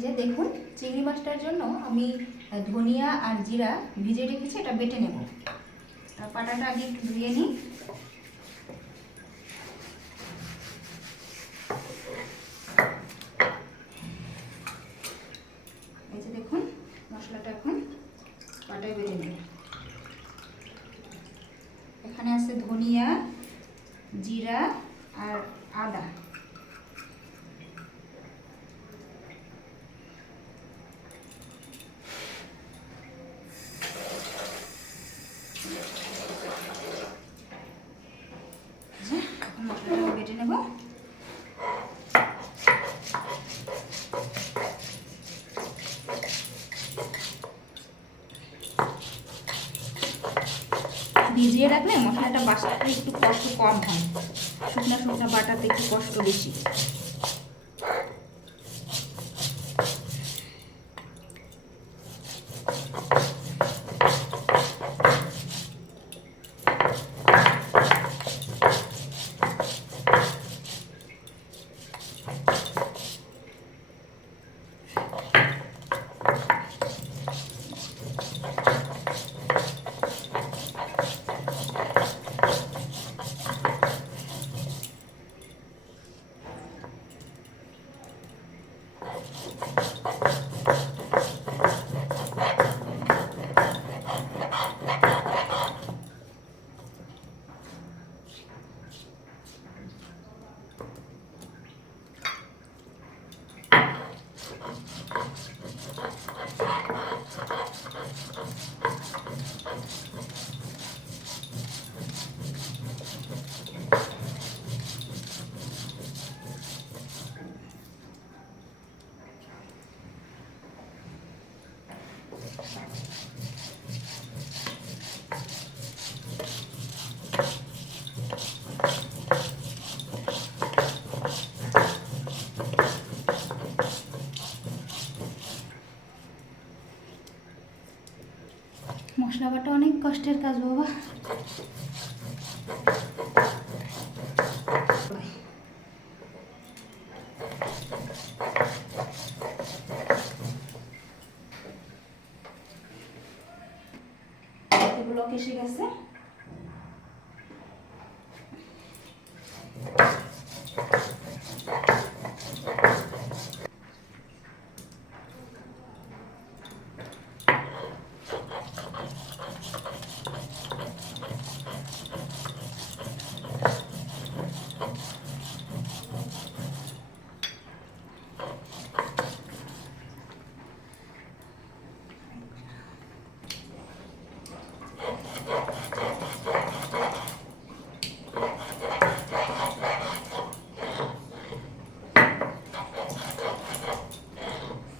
এই যে দেখুন চিংড়ি মাছটার জন্য আমি ধনিয়া আর জিরা ভিজে রেখেছি, এটা বেটে নেব। পাটাটা আগে একটু ধুয়ে নিই। এই যে দেখুন মশলাটা এখন পাটায় বেটে নেব। এখানে আছে ধনিয়া, জিরা আর আদা। মশলাটা বেটে নেব। ভিজিয়ে রাখলে মশলাটা বাটাতে একটু কষ্ট কম হয়, শুকনো শুকনো বাটাতে একটু কষ্ট বেশি। মশলা বাটা অনেক কষ্টের কাজ বাবা। এগুলো এসে গেছে।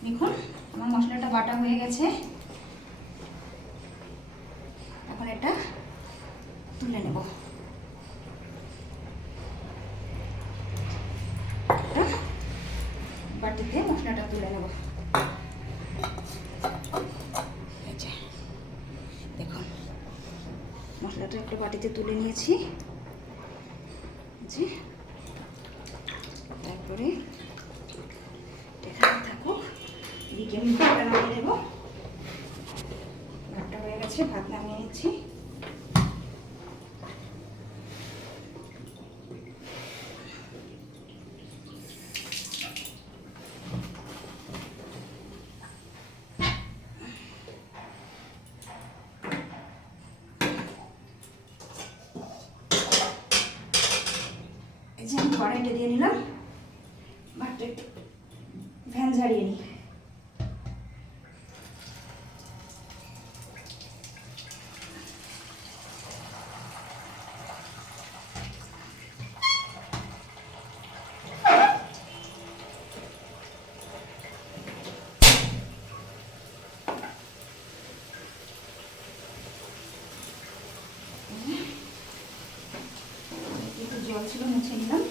দেখুন আমার মশলাটা বাটা হয়ে গেছে, এখন এটা তুলে নেব। বাটিতে মশলাটা তুলে নেব। দেখুন মশলাটা একটা বাটিতে তুলে নিয়েছি। তারপরে এখানে থাকুক, এদিকে আমি ভাতটা নামিয়ে দেবো। ভাতটা হয়ে গেছে, ভাত নামিয়ে নিচ্ছি। এই যে আমি কড়াইটা দিয়ে নিলাম, ভাতটা একটু ফ্যান ঝাড়িয়ে নিই। একটু জল ছিল, মুছে নিলাম।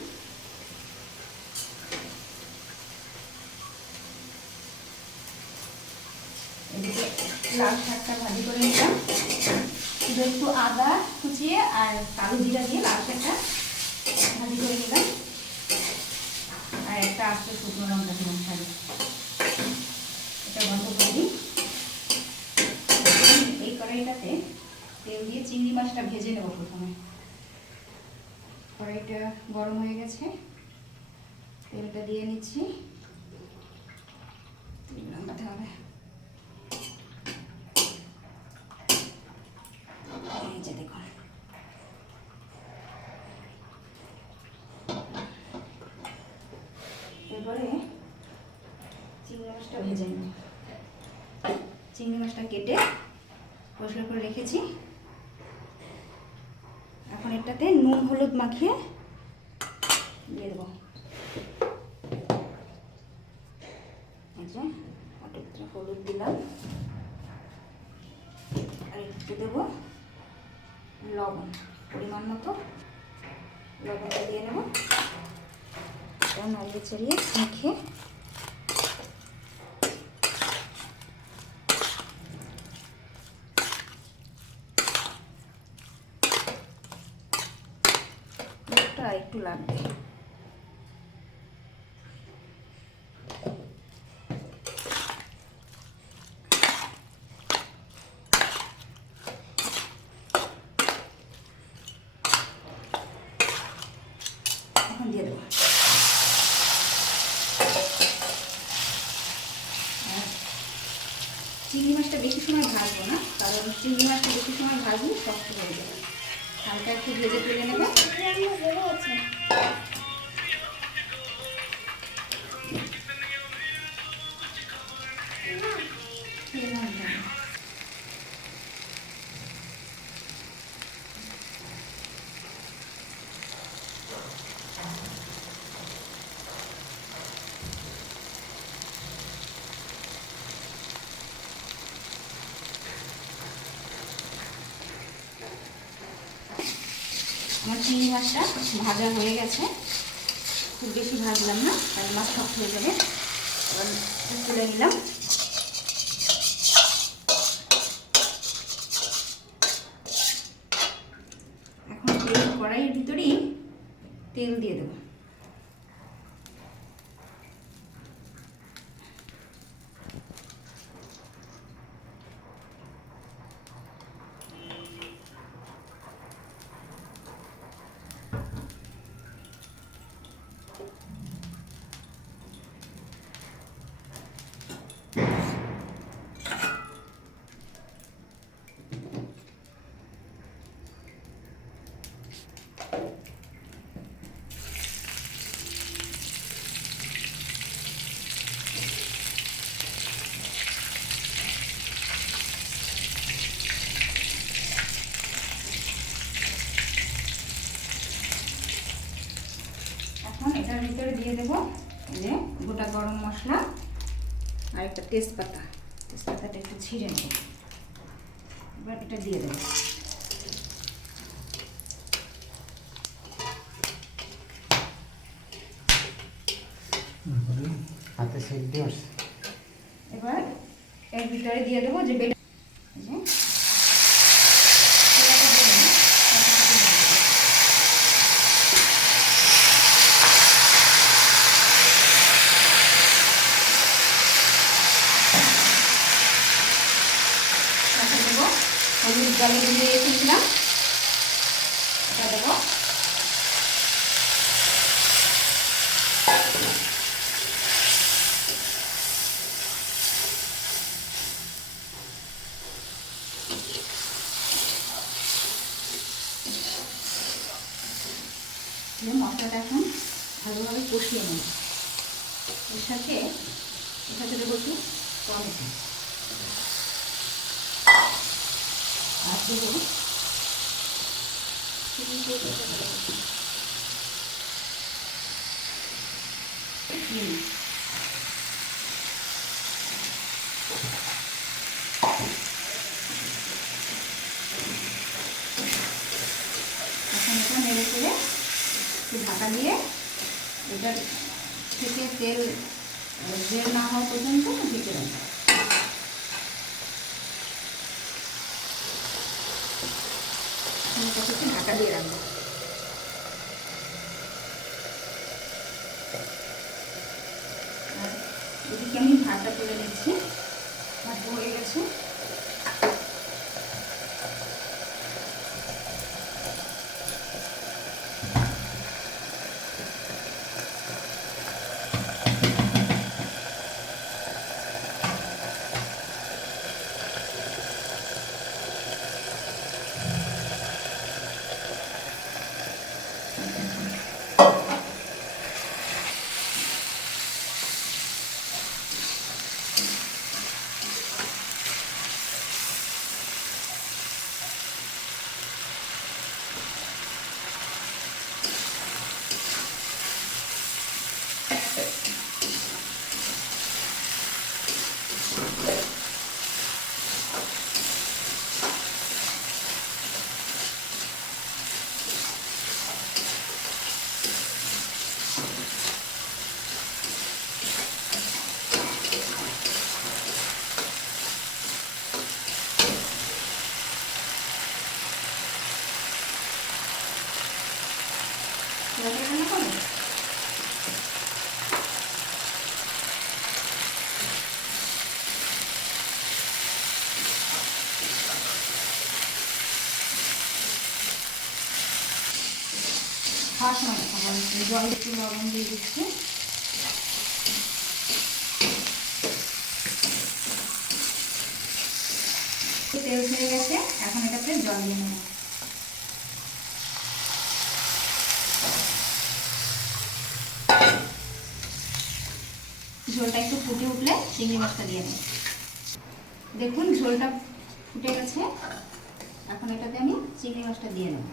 এদিকে লাল শাকটা ভাজি করে নিলাম, শুধু একটু আদা কুচিয়ে আর কালো জিরা দিয়ে লাল শাকটা ভাজি করে নিলাম, আর একটা আস্ত শুকনো লঙ্কা দিলাম। কড়াইটাতে তেল দিয়ে চিংড়ি মাছটা ভেজে নেব। প্রথমে কড়াইটা গরম হয়ে গেছে, তেলটা দিয়ে নিচ্ছি। তেল নামাতে হবে। এই যে দেখুন, এরপরে চিংড়ি মাছটা ভেজে নেব। চিংড়ি মাছটা কেটে পরিষ্কার করে রেখেছি। এখন এটাতে নুন হলুদ মাখিয়ে দিয়ে দেবো। এই যে একটু হলুদ দিলাম, আর একটু দেবো লবণ, পরিমাণ মতো লবণটা দিয়ে নেব। নাড়িয়ে চাড়িয়ে মেখে একটু লাগবে। এখন দিয়ে দেবো। চিংড়ি মাছটা বেশি সময় ভাজবো না, কারণ চিংড়ি মাছটা বেশি সময় ভাজলে শক্ত হয়ে যাবে। হালকা একটু ভেজে তুলে নেবে। আমার চিংড়ি মাছটা ভাজা হয়ে গেছে, খুব বেশি ভাজলাম না, কারণ মাছ শক্ত হয়ে যাবে। এবার তুলে নিলাম। এখন তেল কড়াইয়ের ভিতরেই তেল দিয়ে দেবো। এখন এটার ভিতরে দিয়ে দেবো এই যে গোটা গরম মশলা আর একটা তেজপাতা। তেজপাতাটা একটু ছিঁড়ে নেব। এবার এটা দিয়ে দেবো। হাতে সেক দিয়ে এবার এর ভিতরে দিয়ে দেবো যে বেটে হলুদ জলে দিয়ে রেখেছিলাম, এটা দেবো। মশলাটা এখন ভালোভাবে কষিয়ে নেব। এর সাথে দেবো একটু টমেটো আর দেবো এখন এটা নেড়ে করে একটু ঢাকা দিয়ে এটার থেকে তেল বের না হওয়া পর্যন্ত ঢেকে রাখবো। এখন ঢাকা দিয়ে রাখবো। আর এদিকে আমি ভাতটা তুলে নিচ্ছি। ভাত হয়ে গেছে। রান্না করবো। খাওয়ার সময় জল একটু লবণ দিয়ে দিচ্ছি। তেল ছেড়ে গেছে, এখন এটাতে জল দিয়ে নেব। ঝোলটা একটু ফুটে উঠলে চিংড়ি মাছটা দিয়ে নেব। দেখুন ঝোলটা ফুটে গেছে, এখন এটাতে আমি চিংড়ি মাছটা দিয়ে নেব।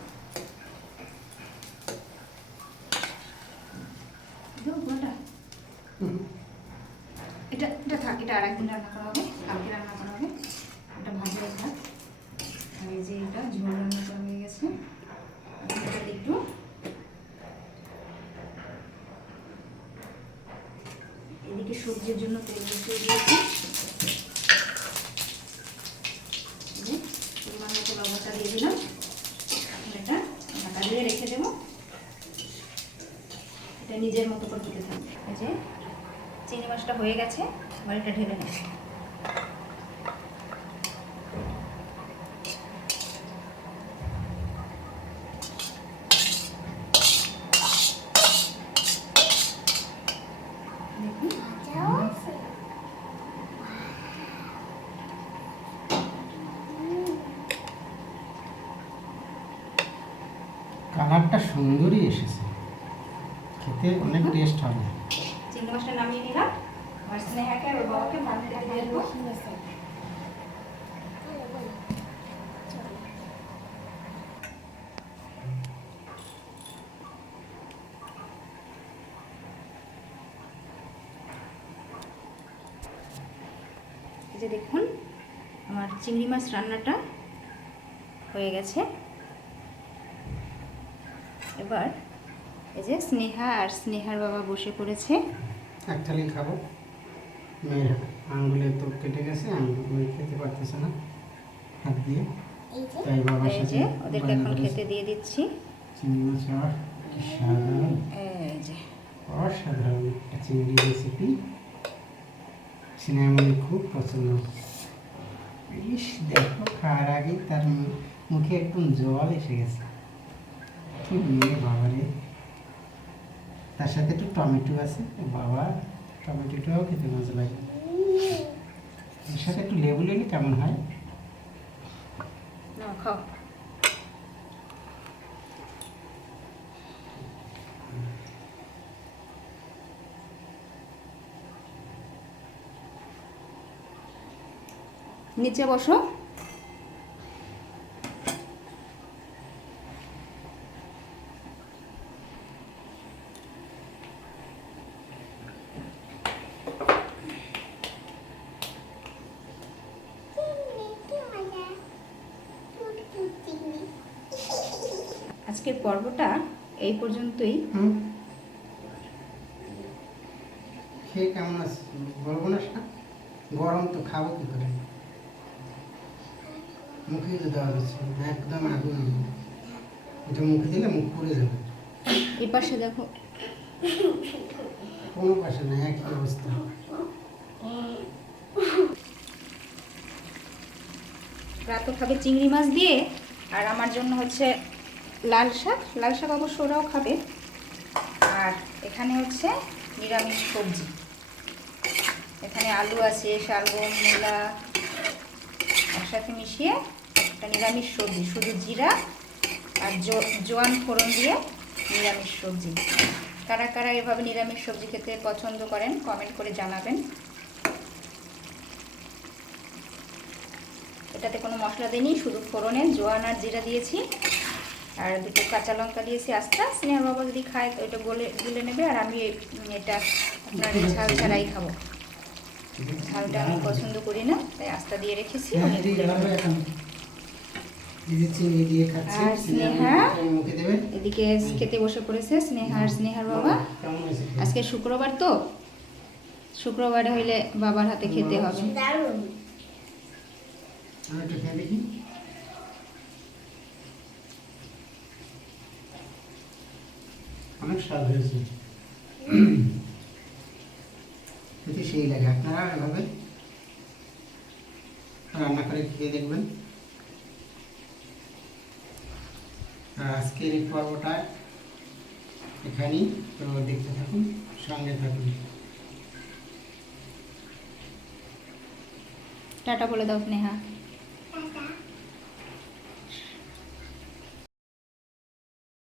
এটা এটা থাক, এটা আরেকদিন রান্না করা হবে, কালকে রান্না করা হবে। এটা ভাজা ভাত আর এই যে এটা ঝোল রান্না করা হয়ে গেছে। এটাতে একটু এদিকে সবজির জন্য তেল বসিয়ে দিয়েছি। পরিমাণ মতো লবণটা দিয়ে দিলাম। এটা ঢাকা দিয়ে রেখে দেবো, এটা নিজের মতো করে দিতে থাকবে। এই যে চিংড়ি মাছটা হয়ে গেছে, এবার এটা ঢেলে নেব। কালারটা সুন্দরই এসেছে, খেতে অনেক টেস্ট হবে। চিংড়ি মাছটা নামিয়ে নিলাম, আর স্নেহাকে আর ওর বাবাকে ভাত খেতে দিয়ে দেবো। এই যে দেখুন আমার চিংড়ি মাছ রান্নাটা হয়ে গেছে। এবার এই যে স্নেহা আর স্নেহার বাবা বসে পড়েছে। এক থালি খাবো, মেয়ের আঙুলে তো কেটে গেছে, আমি খেতে পারতেছে না হাত দিয়ে, তাই বাবার সাথে ওদেরকে এখন খেতে দিয়ে দিচ্ছি। চিংড়ি মাছ আর কি সাধারণ, এই যে অসাধারণ একটা চিংড়ি রেসিপি, সিনেমা খুব পছন্দ। ইস দেখো, খাওয়ার আগেই তার মুখে একদম জল এসে গেছে। কি মেয়ে বাবারে, তার সাথে একটু টমেটো আছে, বাবা টমেটোটাও খেতে মজা লাগে। এর সাথে একটু লেবু লেলে কেমন হয়? না খাও। নিচে বসো। আজকের পর্বটা এই পর্যন্তই। খেয়ে কেমন আছে বলবো না, গরম তো খাবো কি করে, মুখে তো দেওয়া যাচ্ছে একদম আগুন, এটা মুখে দিলে মুখ পুড়ে যাবে। এই পাশে দেখো, কোনো পাশে না, একই অবস্থা। রাতও খাবে চিংড়ি মাছ দিয়ে, আর আমার জন্য হচ্ছে লাল শাক। লাল শাক অবশ্য ওরাও খাবে। আর এখানে হচ্ছে নিরামিষ সবজি, এখানে আলু আছে, শালগম, মূলা একসাথে মিশিয়ে একটা নিরামিষ সবজি, শুধু জিরা আর জোয়ান ফোড়ন দিয়ে নিরামিষ সবজি। কারা কারা এভাবে নিরামিষ সবজি খেতে পছন্দ করেন কমেন্ট করে জানাবেন। এটাতে কোনো মশলা দিইনি, শুধু ফোড়নে জোয়ান আর জিরা দিয়েছি, আর দুটো কাঁচা লঙ্কা দিয়েছি আস্তে। স্নেহার বাবা যদি খায় তো এটা গুলে নেবে, আর আমি এটা আপনার ঝাল ছাড়াই খাবো। ঝালটা আমি পছন্দ করি না, তাই আস্তা দিয়ে রেখেছি। আর স্নেহা এদিকে খেতে বসে পড়েছে, স্নেহা আর স্নেহার বাবা। আজকে শুক্রবার তো, শুক্রবারে হইলে বাবার হাতে খেতে হবে। অনেক স্বাদ হয়েছে। খেতে সেই লাগে। আপনারা এভাবে রান্না করে খেয়ে দেখবেন। আর আজকের এই পর্বটা এখানেই। তো দেখতে থাকুন, সঙ্গে থাকুন। টাটা বলে দাও স্নেহা।